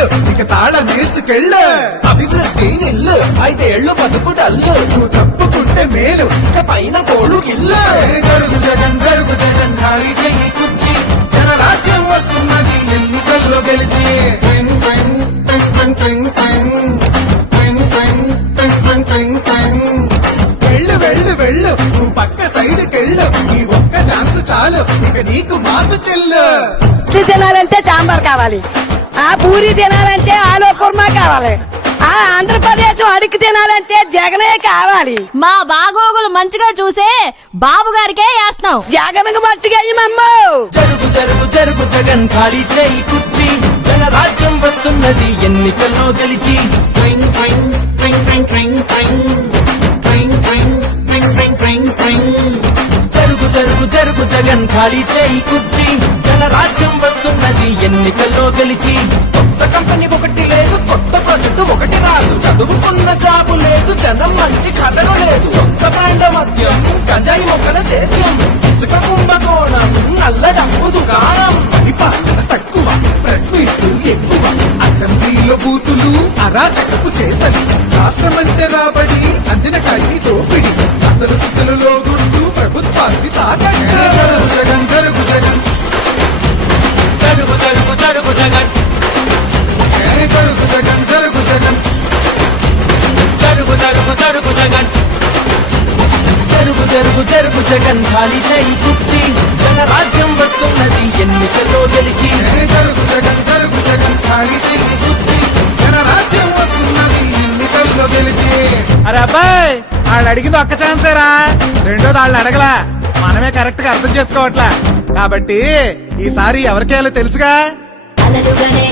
ఇల్లు ఇక తాళం వేసుకెళ్ళు. అభివృద్ధి ఇల్లు 5 ఏళ్లు బతుకు డల్లు నువ్వు తప్పుకుంటే మేలు ఇక పైన కోడు గిల్లు జరుగు జగన్ ఖాళీ చెయ్యి కుర్చీ జనరాజ్యం వస్తున్నది ఎన్నికల్లో గెలిచి. ట్వింగ్ ట్వింగ్ ట్వింగ్ ట్వింగ్ ట్వింగ్ ట్వింగ్ ట్వింగ్ ట్వింగ్ ట్వింగ్ ట్వింగ్ ట్వింగ్. వెళ్ళు వెళ్ళు వెళ్ళు నువ్వు పక్క సైడ్ కెళ్ళు ఈ ఒక్క ఛాన్స్ చాలు ఇక నీకు మాకు చెల్లు. ఇడ్లీ తినాలంటే సాంబార్ కావాలి, ఆ పూరి తినాలంటే ఆలు కుర్మా కావాలి, ఆ ఆంధ్రప్రదేశ్ అడిగి తినాలంటే జగనే కావాలి. మా బాగోగులు మంచిగా చూసే బాబు గారికే వేస్తాం. జగన్కు మట్టుగా మమ్మ జరుగు జరుగు జరుగు జగన్ ఖాళీ చేయి కుర్చీ జనరాజ్యం వస్తున్నది ఎన్నికల్లో గెలిచి. ట్వింగ్ ట్వింగ్ ట్వింగ్ ట్వింగ్ ట్వింగ్ ట్వింగ్ ట్వింగ్ ట్వింగ్ ట్వింగ్ ట్వింగ్ ట్వింగ్. జరుగు జరుగు జరుగు జగన్ ఖాళీ చేయి కుర్చీ జనరాజ్యం వస్తున్నది ఎన్నికల్లో గెలిచి. కొత్త కంపెనీ ఒకటి లేదు, కొత్త ప్రాజెక్టు ఒకటి రాదు, చదువుకున్న జాబు లేదు, జనం మంచి కథలు లేదు, సొంత బ్రాండ్ మద్యం గంజాయి మొక్కల సేద్యం ఇసుక కుంభకోణం నల్ల డబ్బు దుకాణం. పరిపాలన తక్కువ ప్రెస్ మీట్లు ఎక్కువ అసెంబ్లీలో బూతులు అరాచకపు చేతలు రాష్ట్రమంటే రాబడి అందిన కాడికి దోపిడి అసలు సిసలులో గుడ్డు ప్రభుత్వాస్తి తాకట్టు. జరుగు జగన్ జరుగు జగన్ జరుగు జరుగు జరుగు జగన్ జరుగు జగన్ జరుగు జగన్ జరుగు జరుగు జరుగు జగన్ జరుగు జరుగు జరుగు జగన్ ఖాళీ చేయి కుర్చీ జనరాజ్యం వస్తున్నది ఎన్నికల్లో గెలిచి. జరుగు జగన్ జరుగు జగన్ ఖాళీ చెయ్యి కుర్చీ జనరాజ్యం వస్తున్నది ఎన్నికల్లో గెలిచి. అరే అబ్బాయి వాళ్ళు అడిగింది ఒక్క ఛాన్సేరా, రెండోది వాళ్ళని అడగలా, మనమే కరెక్ట్ గా అర్థం చేసుకోవట్లా. కాబట్టి ఈసారి ఎవరికేయాలో తెలుసుగా. అలలుగనే